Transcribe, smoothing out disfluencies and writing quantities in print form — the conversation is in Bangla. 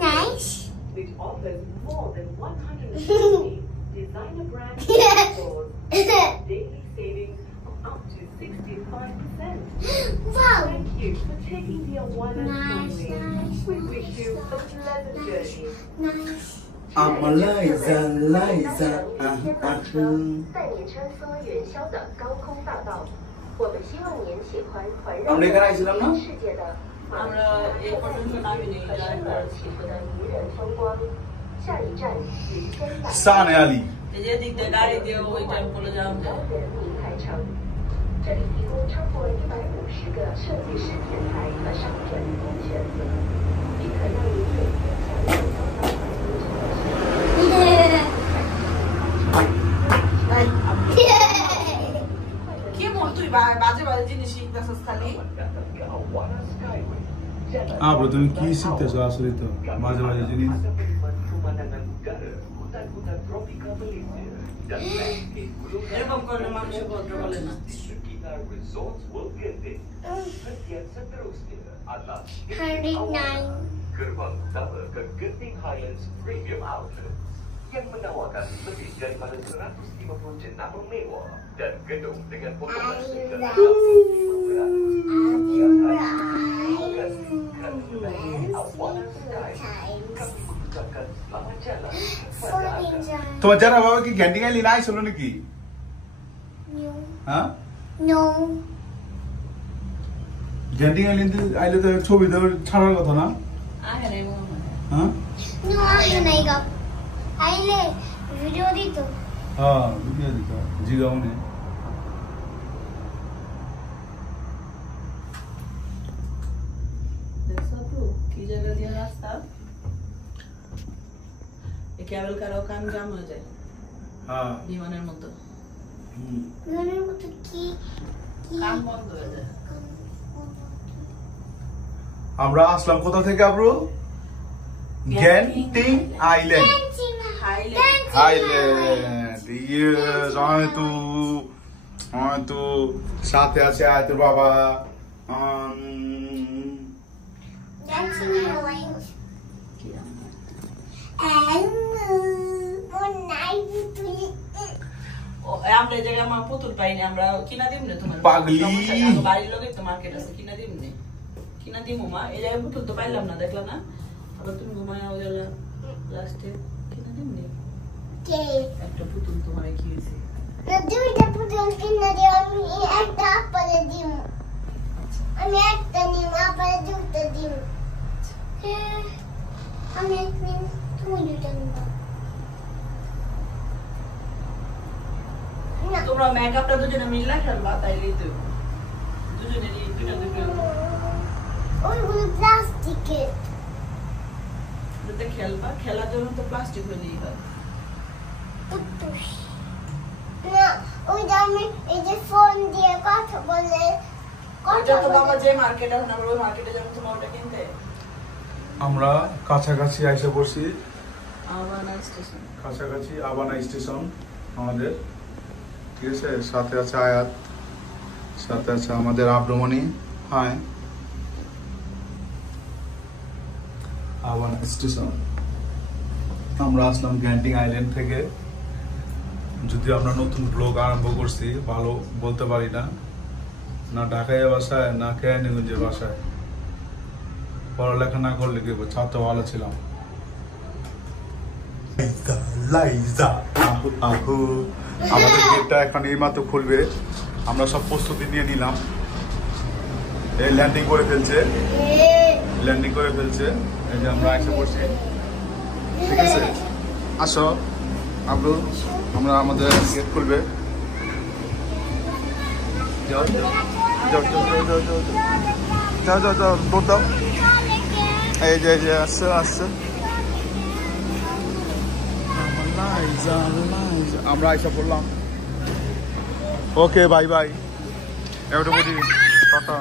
Nice. Which offers more than 150 designer brand stores, daily savings of up to 65%. Wow. Thank you for taking the Awana Nice, family. nice, We wish you a pleasant journey. Nice. Liza, Liza. 带你穿梭元宵的高空大道。我们希望您喜欢环绕আমরা এখানে আইছিলাম না世界的আমরা এই পর্যন্ত নামিনি和生而起伏的迷人风光。下一站云仙大道。 সানে আলী এই যে দিক দিয়ে গাড়ি দিয়ে ওই টেম্পলে যাওয়া যায়高原明台城，这里提供超过150个设计师天才和商人工选择，并可让您每天享受高档环境中的কি বল তুই বাজে বাজে জিনিস শিখতেছিস খালি আব্রো তুমি কি শিখতেছো আসলে তো মাঝে মাঝে জিনিস এরকম করলে মানুষ ভদ্র বলে না 109. Gerbang utama ke Genting Highlands Premium Outlet yang menawarkan lebih daripada 150 jenama mewah dan gedung dengan potongan segala Awana Sky. Kami mengucapkan selamat jalan pada anda. তোমার জানা বাবা কি গ্যান্ডিং আইলি নাই শুনো নাকি No. হ্যাঁ No. গ্যান্ডিং আইলি আইলে তো ছবি তো ছাড়ার কথা না আগে নেই মনে হয় হ্যাঁ No, I नहीं गा. आइले वीडियो दी तो. হ্যাঁ ভিডিও দিত জিগাউনে দেখছো তো কি জায়গা দিয়ে রাস্তা এই কেবল কারো কান জাম হয়ে যায় হ্যাঁ বিমানের মতো गाने को तो की কান বন্ধ হয়ে যায় আমরা আসলাম কোথা থেকে আব্রো গ্যান্টিং আইল্যান্ড হাইল্যান্ড ইয়েস হয়তো সাথে আছে আয়তুর বাবা Dancing Highlands. আমরা এই জায়গায় আমার পুতুল পাইনি আমরা কিনা দিম না তোমার পাগলি। বাড়ির লোকের তো মার্কেট আছে কিনা দিম না কিনা দিম মা এই জায়গায় পুতুল তো পাইলাম না দেখলা না আবার তুমি ঘুমায় ওই জায়গা লাস্টে কিনা দিম না একটা পুতুল তোমার কি হয়েছে দুইটা পুতুল কিনে দিও আমি একটা আপরে দিম আমি একটা নিম আপরে দুটো দিম আমি একদিন তুমি দুটো নিব না তোমরা মেকআপটা দুজনে মিললা খেলবা তাইলেই তো দুজনেরই দুটো দুটো ওইগুলো প্লাস্টিকের দুটো খেলবা খেলার জন্য তো প্লাস্টিক হলেই হয় পুতুস না ওইটা আমি এই যে ফোন দিয়ে কথা বলে ওইটা তো বাবা যে মার্কেট এখন আমরা ওই মার্কেটে যাবো তোমার ওটা কিনতে আমরা কাছাকাছি আইসা পড়ছি আবানা স্টেশন কাছাকাছি আবানা স্টেশন আমাদের ঠিক আছে সাথে আছে আয়াত সাথে আছে আমাদের আব্রমণি হাই আবানা স্টেশন আমরা আসলাম গ্যান্টিং আইল্যান্ড থেকে যদি আমরা নতুন ব্লগ আরম্ভ করছি ভালো বলতে পারি না না ঢাকায় বাসায় না কেরানীগঞ্জের বাসায় পড়ালেখা না করলে কি ছাত্র ভালো ছিলাম আমাদের গেটটা এখন এইমাত্র খুলবে আমরা সব প্রস্তুতি নিয়ে নিলাম এই ল্যান্ডিং করে ফেলছে এই যে আমরা এসে পড়ছি ঠিক আছে আসো আব্রু আমরা আমাদের গেট খুলবে যাও যাও যাও যাও যাও যাও যাও যাও যাও দৌড় দাও এই যে আসছে আসছে আমরা এসে পড়লাম okay bye bye everybody tata